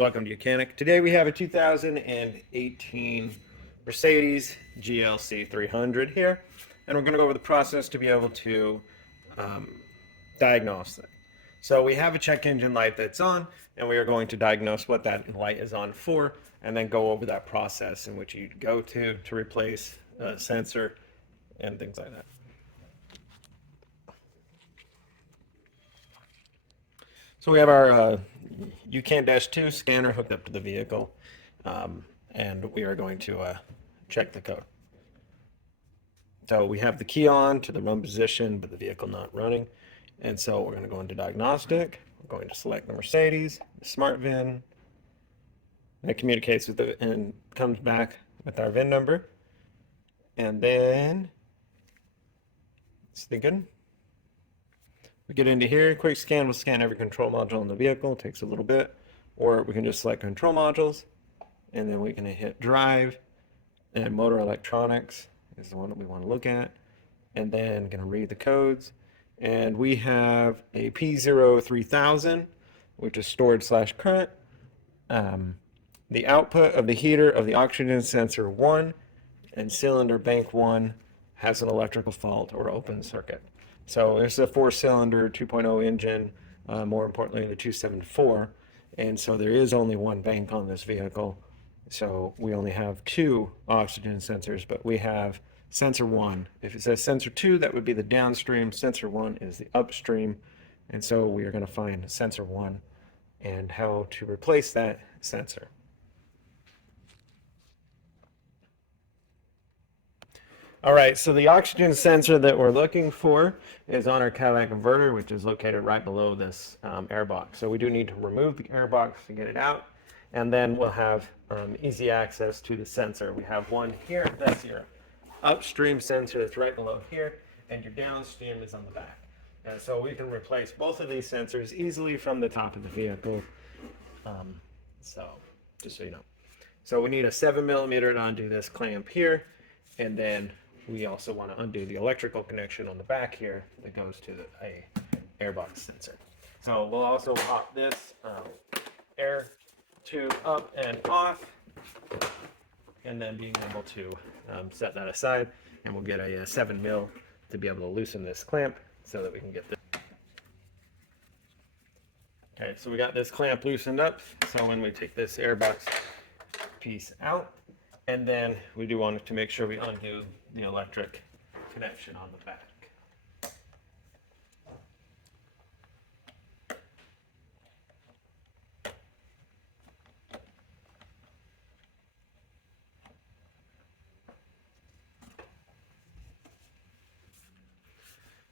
Welcome to Mechanic. Today we have a 2018 Mercedes GLC 300 here, and we're going to go over the process to be able to diagnose it. So we have a check engine light that's on, and we are going to diagnose what that light is on for, and then go over that process in which you go to replace a sensor and things like that. So we have our UCAN-2 scanner hooked up to the vehicle, and we are going to check the code. So we have the key on to the run position, but the vehicle not running. And so we're going to go into diagnostic. We're going to select the Mercedes, the smart VIN. It communicates with it and comes back with our VIN number. And then it's thinking. We get into here, quick scan will scan every control module in the vehicle. It takes a little bit. Or we can just select control modules, and then we can hit drive, and motor electronics is the one that we want to look at. And then going to read the codes. And we have a P03000, which is storage/current. The output of the heater of the oxygen sensor 1 and cylinder bank 1 has an electrical fault or open circuit. So it's a 4-cylinder 2.0 engine, more importantly the 274, and so there is only one bank on this vehicle. So we only have 2 oxygen sensors, but we have sensor 1. If it says sensor 2, that would be the downstream. Sensor 1 is the upstream, and so we are going to find sensor 1 and how to replace that sensor. All right, so the oxygen sensor that we're looking for is on our catalytic converter, which is located right below this air box. So we do need to remove the air box to get it out, and then we'll have easy access to the sensor. We have one here, that's your upstream sensor that's right below here, and your downstream is on the back. And so we can replace both of these sensors easily from the top of the vehicle. So just so you know. So we need a 7mm to undo this clamp here, and then we also want to undo the electrical connection on the back here that goes to a airbox sensor. So we'll also pop this air tube up and off, and then being able to set that aside, and we'll get a 7mm to be able to loosen this clamp so that we can get this. Okay, so we got this clamp loosened up, so when we take this airbox piece out, and then we do want to make sure we undo the electric connection on the back.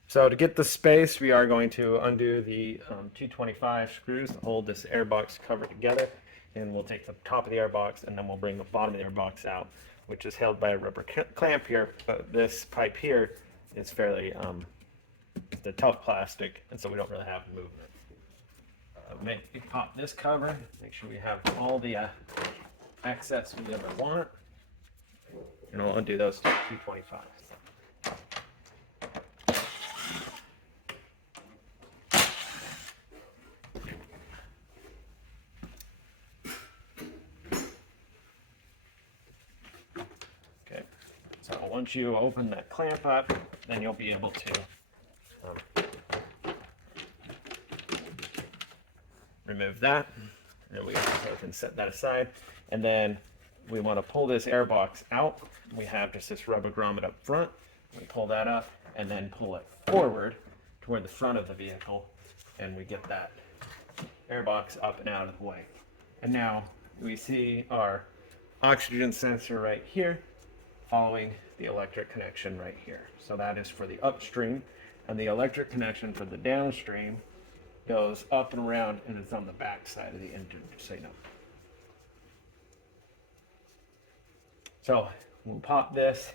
So to get the space, we are going to undo the 225 screws to hold this airbox cover together. And we'll take the top of the airbox, and then we'll bring the bottom of the airbox out, which is held by a rubber clamp here. But this pipe here is fairly the tough plastic, and so we don't really have movement. Pop this cover, make sure we have all the access we ever want, and we'll undo those 225. So once you open that clamp up, then you'll be able to remove that, and we also can set that aside. And then we want to pull this airbox out. We have just this rubber grommet up front. We pull that up and then pull it forward toward the front of the vehicle, and we get that airbox up and out of the way. And now we see our oxygen sensor right here, following the electric connection right here. So that is for the upstream, and the electric connection for the downstream goes up and around, and it's on the back side of the engine, just so you know. So we'll pop this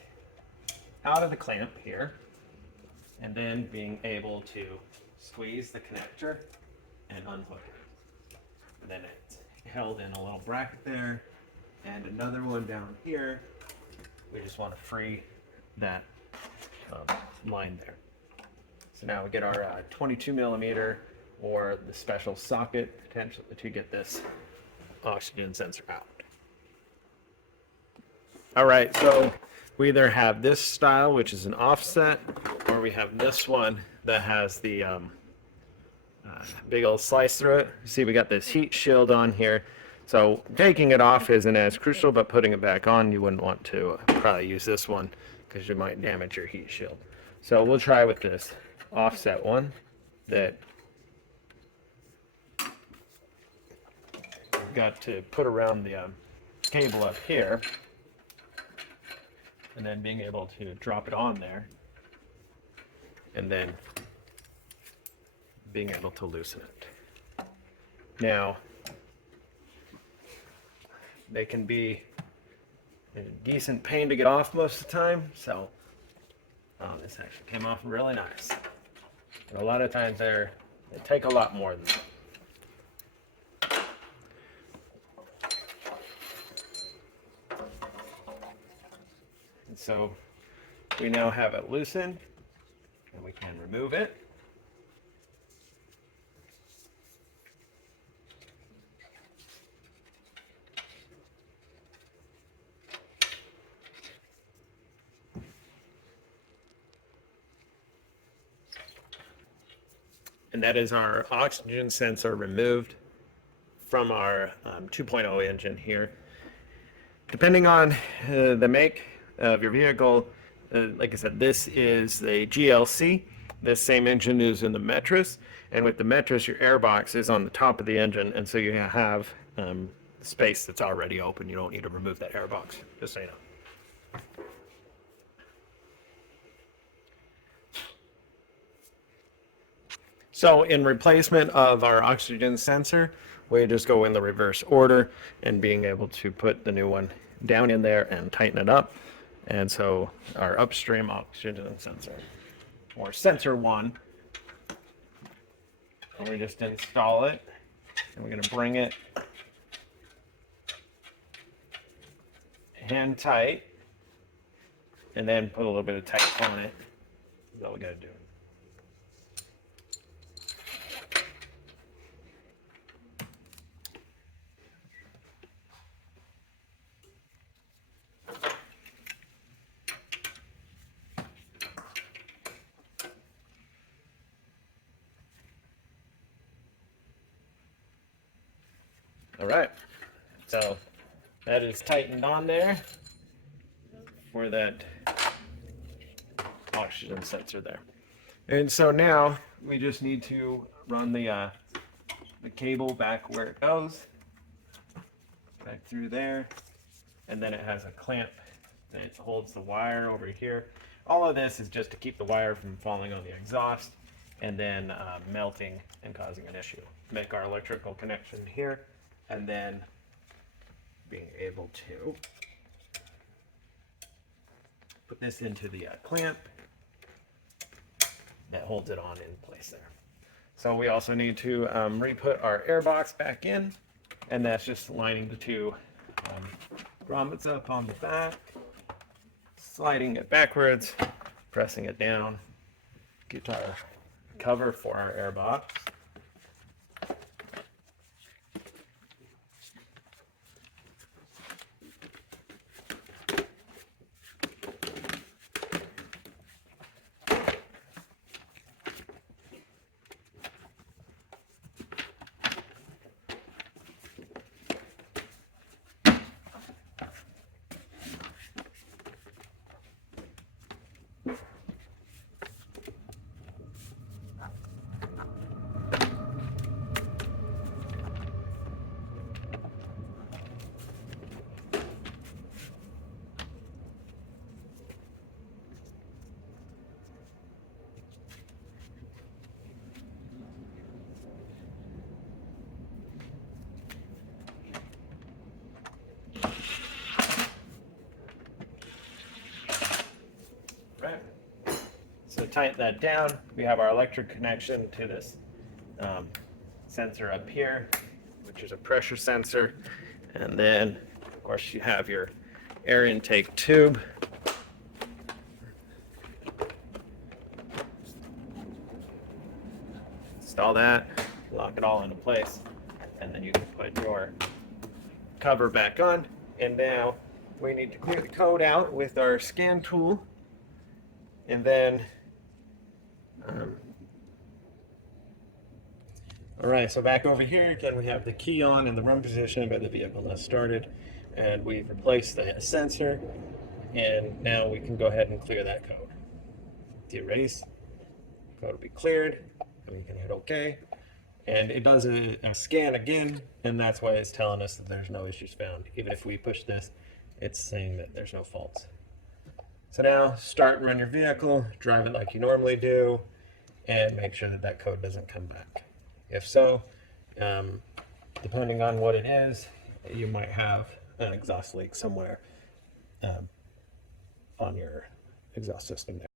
out of the clamp here, and then being able to squeeze the connector and unhook it. And then it's held in a little bracket there, and another one down here. We just want to free that line there. So now we get our 22mm or the special socket potentially to get this oxygen sensor out. All right, so we either have this style, which is an offset, or we have this one that has the big old slice through it. See, we got this heat shield on here. So taking it off isn't as crucial, but putting it back on, you wouldn't want to probably use this one because you might damage your heat shield. So we'll try with this offset one that we've got to put around the cable up here, and then being able to drop it on there, and then being able to loosen it. Now, they can be a decent pain to get off most of the time, so this actually came off really nice. And a lot of times they take a lot more than that. And so we now have it loosened, and we can remove it. And that is our oxygen sensor removed from our 2.0 engine here. Depending on the make of your vehicle, like I said, this is a GLC. This same engine is in the Metris, and with the Metris, your airbox is on the top of the engine, and so you have space that's already open. You don't need to remove that airbox, just so you know. So in replacement of our oxygen sensor, we just go in the reverse order and being able to put the new one down in there and tighten it up. And so our upstream oxygen sensor, or sensor one, and we just install it, and we're going to bring it hand tight, and then put a little bit of tape on it. That's all we got to do. All right, so that is tightened on there for that oxygen sensor there. And so now we just need to run the cable back where it goes, back through there, and then it has a clamp that holds the wire over here. All of this is just to keep the wire from falling on the exhaust and then melting and causing an issue. Make our electrical connection here, and then being able to put this into the clamp that holds it on in place there. So we also need to re-put our airbox back in, and that's just lining the two grommets up on the back, sliding it backwards, pressing it down, get our cover for our airbox. So tighten that down. We have our electric connection to this sensor up here, which is a pressure sensor. And then, of course, you have your air intake tube. Install that, lock it all into place, and then you can put your cover back on, and now we need to clear the code out with our scan tool, and then all right, so back over here again, we have the key on in the run position, but the vehicle not started, and we've replaced the sensor, and now we can go ahead and clear that code. Erase, code will be cleared, and we can hit OK. And it does a scan again, and that's why it's telling us that there's no issues found. Even if we push this, it's saying that there's no faults. So now start and run your vehicle, drive it like you normally do, and make sure that that code doesn't come back. If so, depending on what it is, you might have an exhaust leak somewhere on your exhaust system there.